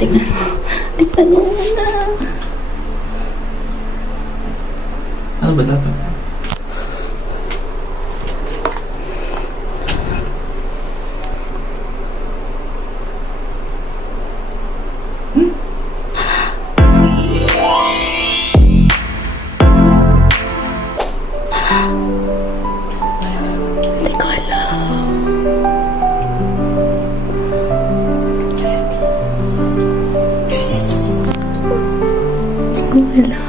Tignan mo. Tignan mo muna. Ano ba dapat? Hindi ko alam. Hindi ko alam.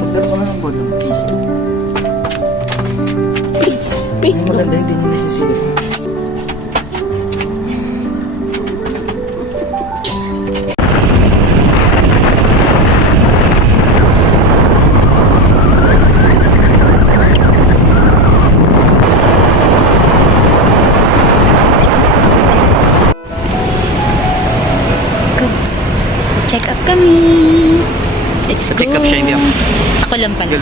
Magdala ko na ng bola. Please. Please. Please. Maganda hindi niya nasisira. Check up kami. Let's go. Check up siya, hindi ako. Ako lang pala.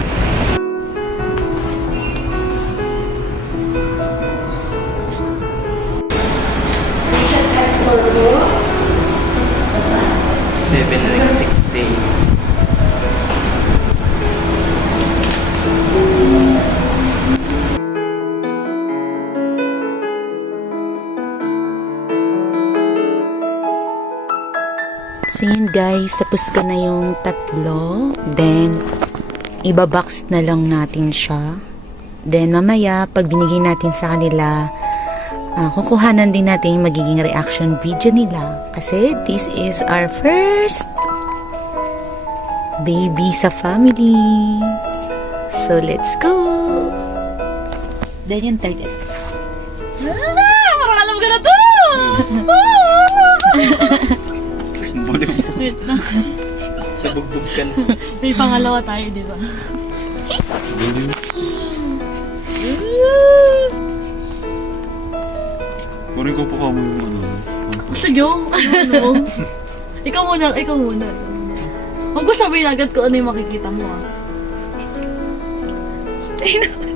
Seven like 6 days. So yun guys, tapos ko na yung 3. Then, ibabox na lang natin siya. Then mamaya, pag binigay natin sa kanila, kukuhanan din natin yung magiging reaction video nila. Kasi this is our first baby sa family. So let's go! Then yung third. Parang alam ko na to! Bulim. Wait lang. Nabugbog ka na. May pangalawa tayo, di ba? Bulim. Kunin ko po ka mo yung ano. Sige, ano? Ikaw muna, ikaw muna. Huwag ko sabihin agad kung ano yung makikita mo, ah. Ay, naman.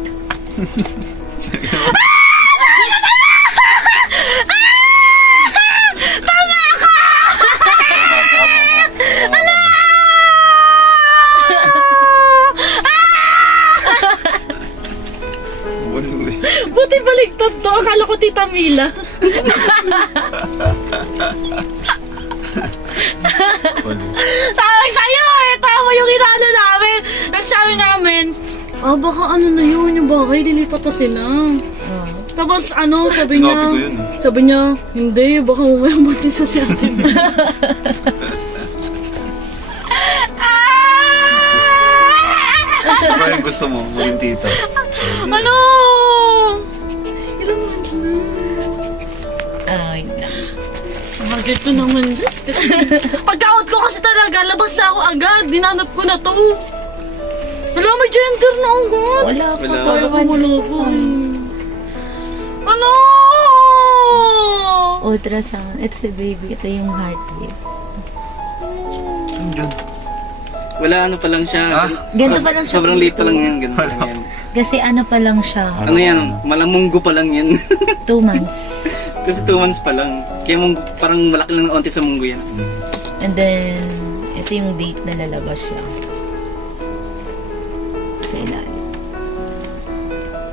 Buti baligtad to. Akala ko Tita Mila. Tawag sa'yo eh. Tama yung inaano namin. Nagsabi namin, baka ano na yun, yung bahay, lilipat na sila. Tapos ano, sabi niya, Sinabi ko yun eh. sabi niya, hindi, baka mamaya matin sa siyate. Ano ba yung gusto mo? Maging tita. Ano? Ilang months na? Ay, Bakit to naman? Pagka-out ko kasi talaga, labas na ako agad. Dinanap ko na to. Wala, may gender na agad. wala pa. Wala. For Wala once. po. Ano? Ultrasound. Ito si baby. Ito yung heartbeat. Diyan. Wala ano pa lang siya. Ah? Ganito pa lang siya. Sobrang liit pa lang yan. Ganito lang yan. Kasi ano pa lang siya, Ano yan? Malamunggo pa lang yan. 2 months. Kasi 2 months pa lang. Kaya parang malaki lang ng onti sa munggo yan. And then, ito yung date na lalabas siya. Sa ilalim.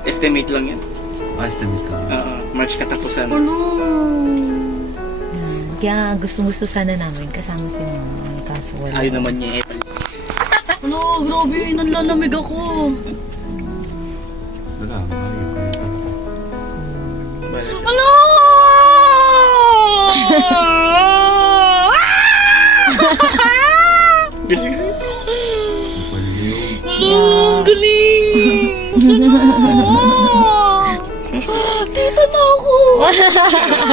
Estimate lang yan. Estimate ko. March katapusan. Ano? Yan. Kaya gusto sana namin kasama si mama. Kaso wala. Ayaw naman niya eh. Ano, grabe, nanlalamig ako. Wala, ayaw ko. Ano? Ano, ang galing. Tita na ako.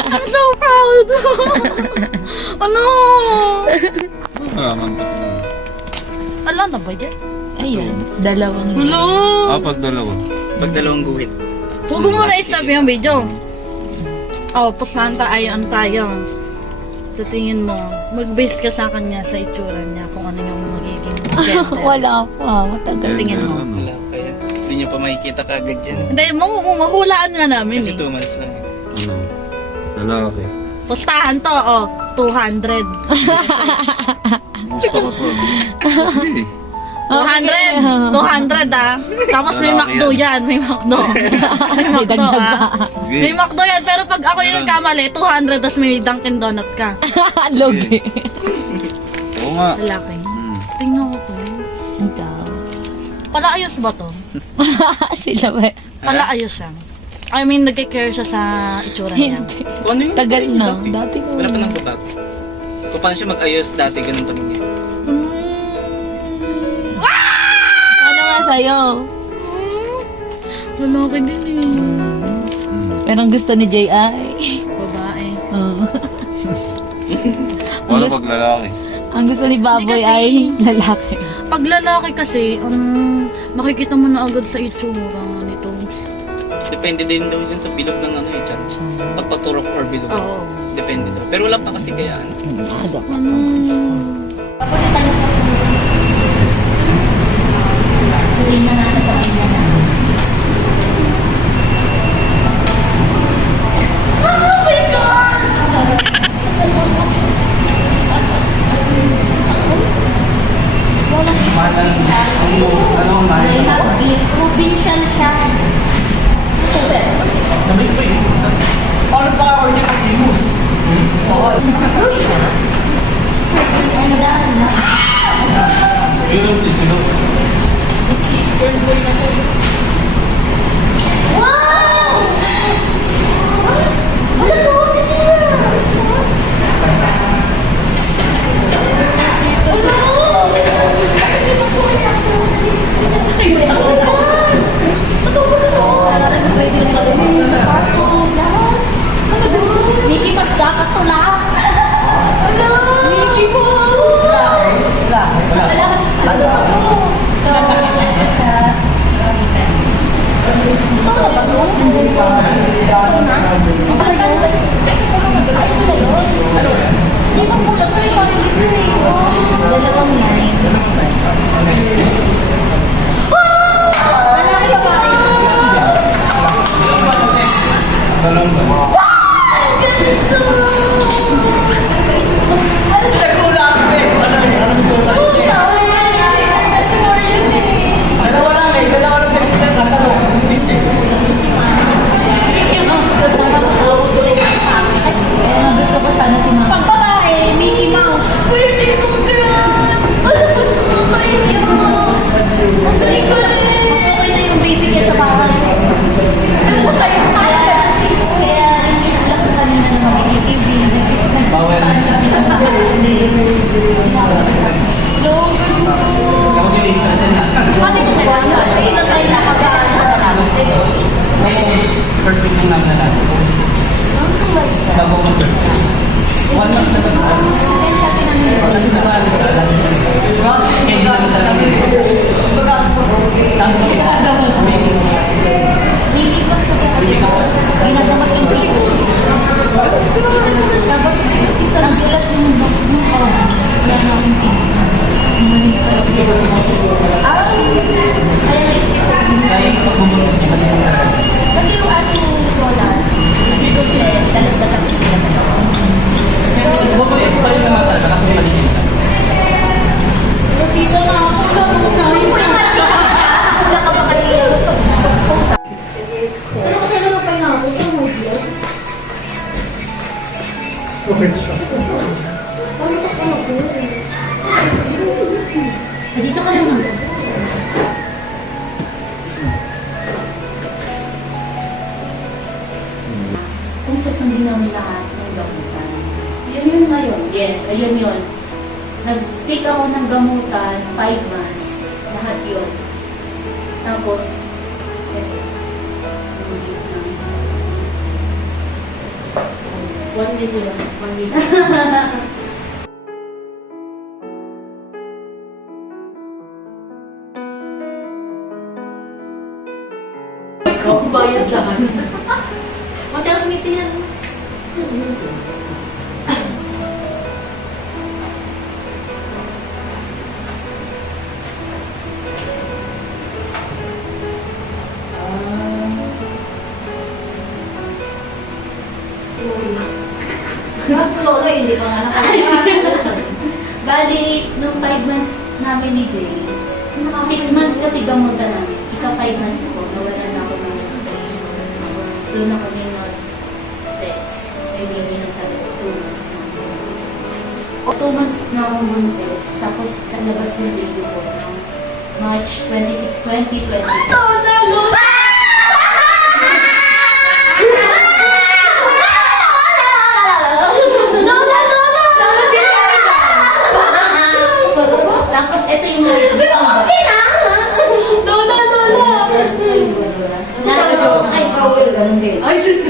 I'm so proud. Ano? Ala na ba yan? Ayan. Dalawang Ano? Pag dalawa. Pag dalawang guhit. Huwag mo muna i-stop yung video. Oh, pustahan tayo. Sa tingin mo, mag-base ka sa kanya sa itsura niya kung ano yung magiging gender. Wala pa. Matagal. Tingin mo. Wala pa yan. Hindi niyo pa makikita kagad yan. Hindi, mahulaan na namin Kasi eh. 2 months lang. Ano? Lalaki. Pustahan to, oh, 200. Gusto ko pa. Sige. 200 ah. Tapos may Lalaki McDo yan, may McDo. May McDo ah. Sige. May McDo yan, pero pag ako yung nagkamali, 200 tapos may Dunkin Donut ka. Logi. Oo nga. Lalaki. Hmm. Tingnan ko to. Ikaw. Palaayos ba to? Sila ba? Palaayos siya. I mean, nagkikare siya sa itsura niya. Hindi. Kung ano yung Tagal na. dati. Dati ko. Wala pa nang babago. Kung paano siya mag-ayos dati, ganun pa rin yan. Ano nga sa'yo? Lalaki din eh. Pero ang gusto ni J.I. Babae. Paano pag lalaki? Ang gusto ni Baboy Hindi kasi- ay lalaki. Pag lalaki kasi, makikita mo na agad sa itsura nito. Depende din daw yun sa bilog ng ano eh, chan. Pagpaturok or bilog. Oo. Depende daw. Pero wala pa kasi kaya ano. Ada pa. Provincial siya. Mickey Mouse dapat to lahat. Mickey Mouse! Dalawang line. Gusto ko sana si Mama. Pag babae, Mickey Mouse. Pwede mo girl! Alam mo, kaya niya. Ang galing-galing! Mas okay na yung baby niya sa bahay. Ano sa'yo? Kaya rin kinalak ko kanina na magiging baby. Bawal. Paano yung nalaman? Sino tayo nakagaano sa lahat? First week nung namin na bago mag 1 month na ba? Kasi naman, hindi na sa talaga. Mickey Mouse kasi ginagamat yung baby. Tapos, nagulat yung wala na akong baby. Kaya naisip ko, Dahil pag susundin namin lahat ng gamutan. Yun ngayon. Yes, ayun yun. Nag-take ako ng gamutan, 5 months. Lahat yun. Tapos, eto. One minute lang. 1 minute. Ikaw bayad lahat. Magkano ngiti yan? Lola, hindi pa nga Bali, nung 5 months namin ni Jay, 6 months kasi gamutan namin. Ika 5 months ko, nawalan na ako ng menstruation. Tapos, doon na kami nag-test. I mean, yun ang sabi ko, 2 months na ako buntis. O 2 months na ako buntis. Tapos, kalabas yung baby ko ng March 26, 2026. Tapos, ito yung Lola! Ay, bawal ganun din. Ay, sus!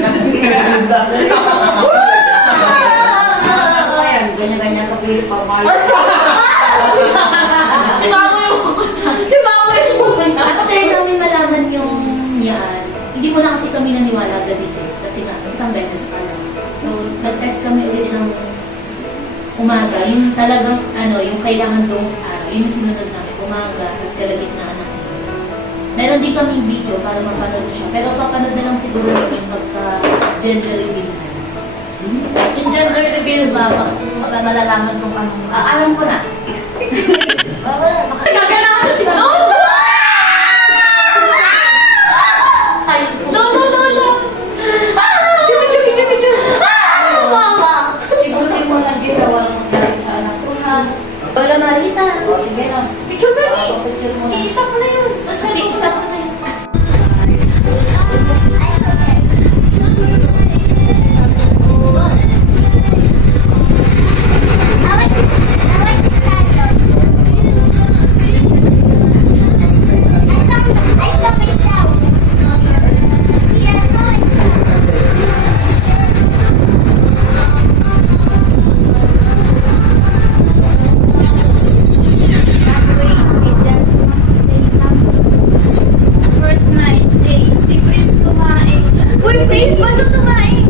Ayan, ganyan-ganyan kapili pa kayo. Si Mama yun! After namin malaman yung yan, hindi ko na kasi kami naniwala agad DJ. Kasi nga, isang beses pa lang. So, nag-test kami ulit ng umaga. Yung talagang, yung kailangan doong araw. Yun yung sinunod namin. Umaga, tapos kalagitnaan natin. Meron din kaming video para mapanood mo siya. Pero papanood na lang siguro yung pagka-gender reveal na. Yung gender reveal ba, malalaman kung ano. Alam ko na. Lola! Siguro yung mga ginawa ng dahil sa anak ko na. Lola Marita. O, sige lang. Picture ba ni? Picture mo na. Si isa ko na yun. Sabi, isa ko na yun. First night, Jay. Si Prince kumain. Uy, Prince, ba't ito tumain?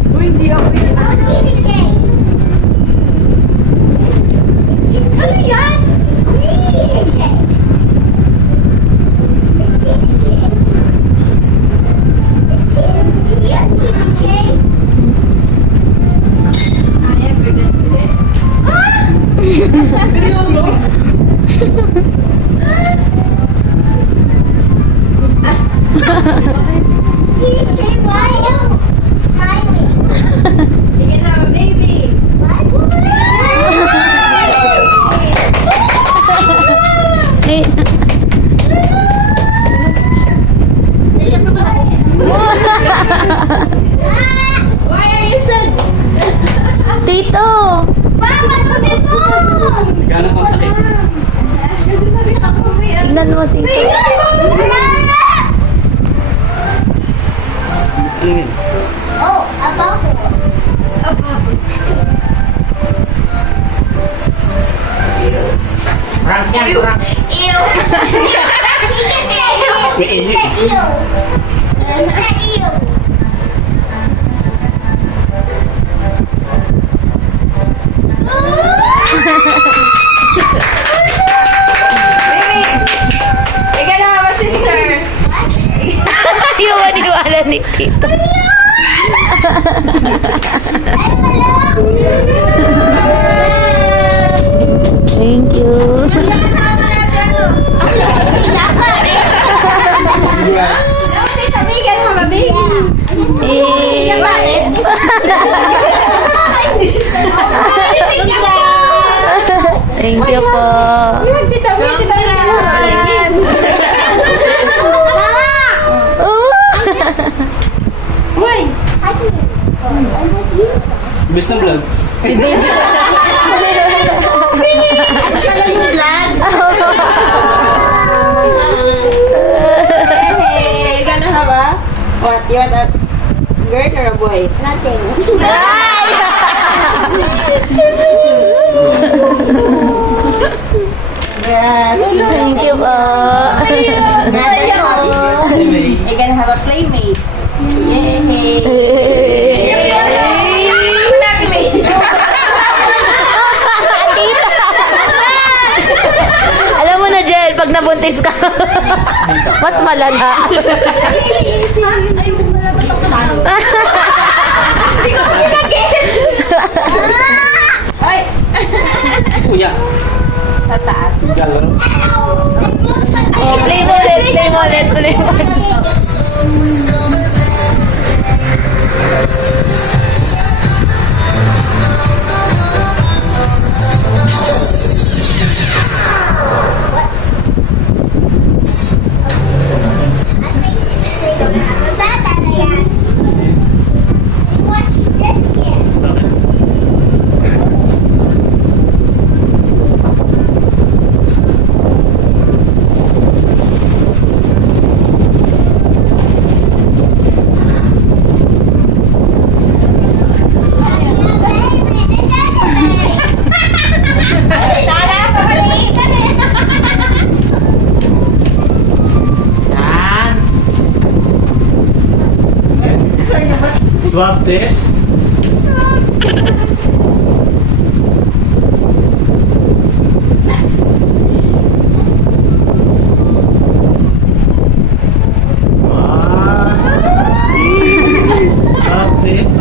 Ano yan? Sige na, baby. Why are you sad? Tito! Mama, tutin mo! Gano'n pang takip. Tignan mo, Tito. Ano yun? Oh, abako. Prank yan, prank. Ew. May ihi. Ikaw na ba, sister? Yung maniwala ni Tito. Thank you. Thank you po. Uy! I love you. Best ng vlog. Siya lang yung vlog. Hey, gonna have a what? You want a girl or a boy? Nothing. Thank you po. Anyway. You're gonna have a playmate. Yay! Alam mo na, Jel, pag nabuntis ka, mas malala. Ay, malapit ako na. Hindi ko pinag-get! Ay! Kuya. Sa taas. Gagawin. Oh, play mo ulit. Swab test. Swab test.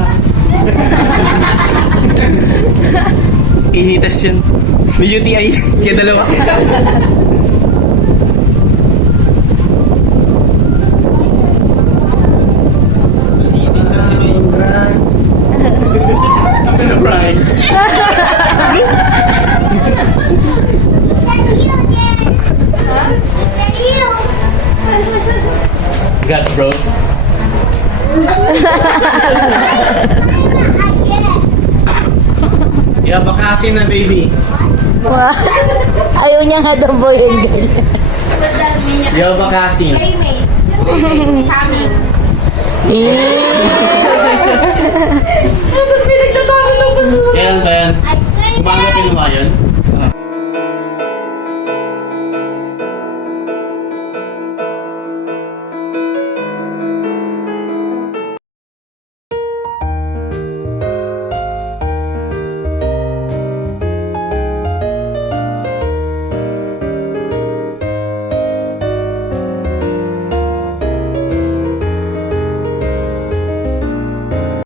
Initas yun. May UTI. Kaya dalawa. Brian. Congrats, bro. Yeah, bakasin na, baby. Ayaw niya nga daw boy and girl. Yo, bakasin. Playmate. Coming. Tapos pinagtatawa ng basura. Kailan ba yan? Umaga pinuha yun?